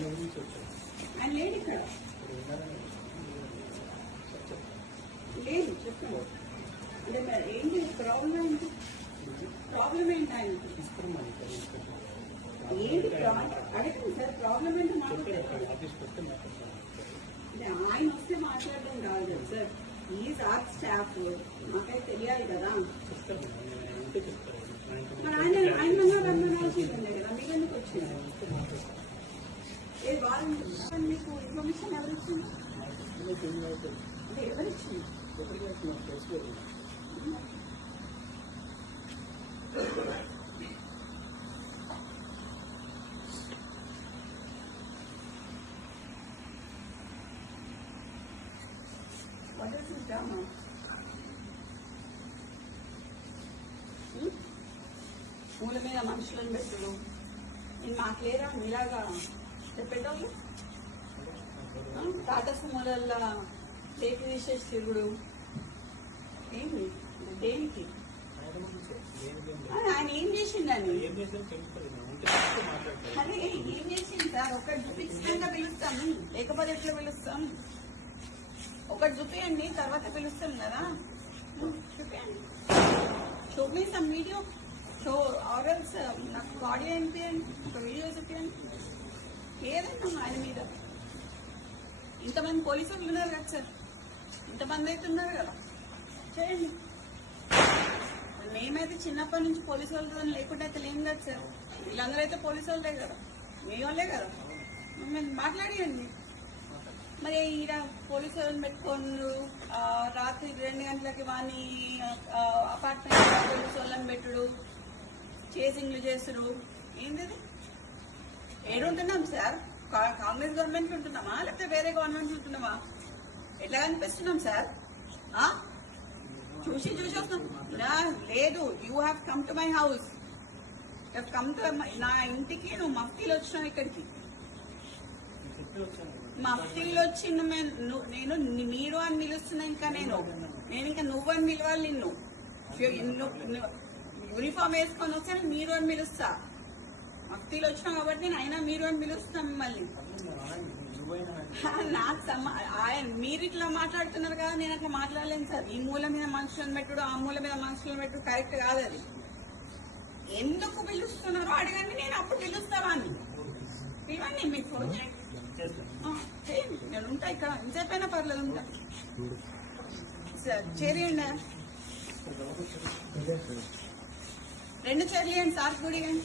ఆయన లేడు ఇక్కడ, లేదు చెప్పండి. అంటే మరి ఏంటి ప్రాబ్లం ఏంటి? ప్రాబ్లం ఏంటి ఆయనకి? ఏంటి అడగండి సార్, ప్రాబ్లం ఏంటో మాట్లాడారు. ఆయన వస్తే మాట్లాడడం కాదు కదా సార్, ఈజ్ ఆర్ స్టాఫ్, మాకైతే తెలియాలి కదా. మరి ఆయన రమ్మనాల్సిందే కదా, మీకు ఎందుకు వచ్చింది? వాళ్ళు మీకు ఇన్ఫర్మేషన్ ఎవరిచ్చింది? అంటే ఎవరిచ్చింది? What is this drama? మూల మీద మనుషులను పెట్టుడు, నేను మాకు లేరా మీలాగా చెప్పేటోళ్ళు? టాటస్ మూలల్లో టేక్ తీసేసి తిరుగుడు ఏంటి? దేనికి? ఆయన ఏం చేసిండని? అదే ఏం చేసింది సార్? ఒకటి చూపించినాక పిలుస్తాను, లేకపోతే ఎట్లా పిలుస్తాం? ఒకటి చూపించండి, తర్వాత పిలుస్తాం కదా. చూపించండి, show me some video, show ఆర్ఎల్స్ నాకు ఆడియో వినిపించండి, ఒక వీడియో చూపించండి ఏదైనా ఆయన మీద. ఇంతమంది పోలీసులు ఉన్నారు కదా సార్, ఇంతమంది అయితే ఉన్నారు కదా, చేయండి. మేమైతే చిన్నప్పటి నుంచి పోలీసు వాళ్ళతో లేకుండా అయితే లేం కదా సార్, వీళ్ళందరూ అయితే పోలీసు వాళ్ళే కదా, మీ వాళ్ళే కదా, మేము మాట్లాడియండి. మరి ఈడ పోలీసు వాళ్ళని పెట్టుకోండు, రాత్రి 2 గంటలకి వాని అపార్ట్మెంట్ పోలీసు వాళ్ళని పెట్టుడు, చేసింగ్లు చేసుడు, ఏంది? ఏడుంటున్నాం సార్? కాంగ్రెస్ గవర్నమెంట్ ఉంటున్నామా లేకపోతే వేరే గవర్నమెంట్ ఉంటున్నామా? ఎట్లా కనిపిస్తున్నాం సార్? చూసి వస్తున్నాం. లేదు, you have come to my house, come to నా ఇంటికి. నువ్వు మఫ్తీలు వచ్చినావు ఇక్కడికి, మఫ్తీలు వచ్చి నేను మీరు అని పిలుస్తున్నా. ఇంకా నేను ఇంకా నువ్వు అని పిలవాలి. నిన్ను యూనిఫామ్ వేసుకొని వస్తే మీరు అని పిలుస్తా. మఫ్తీలు వచ్చినావు కాబట్టి నేను అయినా మీరు అని పిలుస్తాం మిమ్మల్ని. నాకు మీరు ఇట్లా మాట్లాడుతున్నారు కదా, నేను అట్లా మాట్లాడలేను సార్. ఈ మూల మీద మనుషులను పెట్టుడు, ఆ మూల మీద మనుషులను పెట్టుడు కరెక్ట్ కాదు. అది ఎందుకు పిలుస్తున్నారో అడగండి, నేను అప్పుడు పిలుస్తావా అని. పిలవండి, మీకు ఫోన్ చేయండి, నేను ఉంటా ఇక్కడ. ఇంతసేపైనా పర్లేదు, ఉంటా సార్. చేరియండి, 2 చైర్లు ఇవ్వండి సార్, గుడి ఇవ్వండి.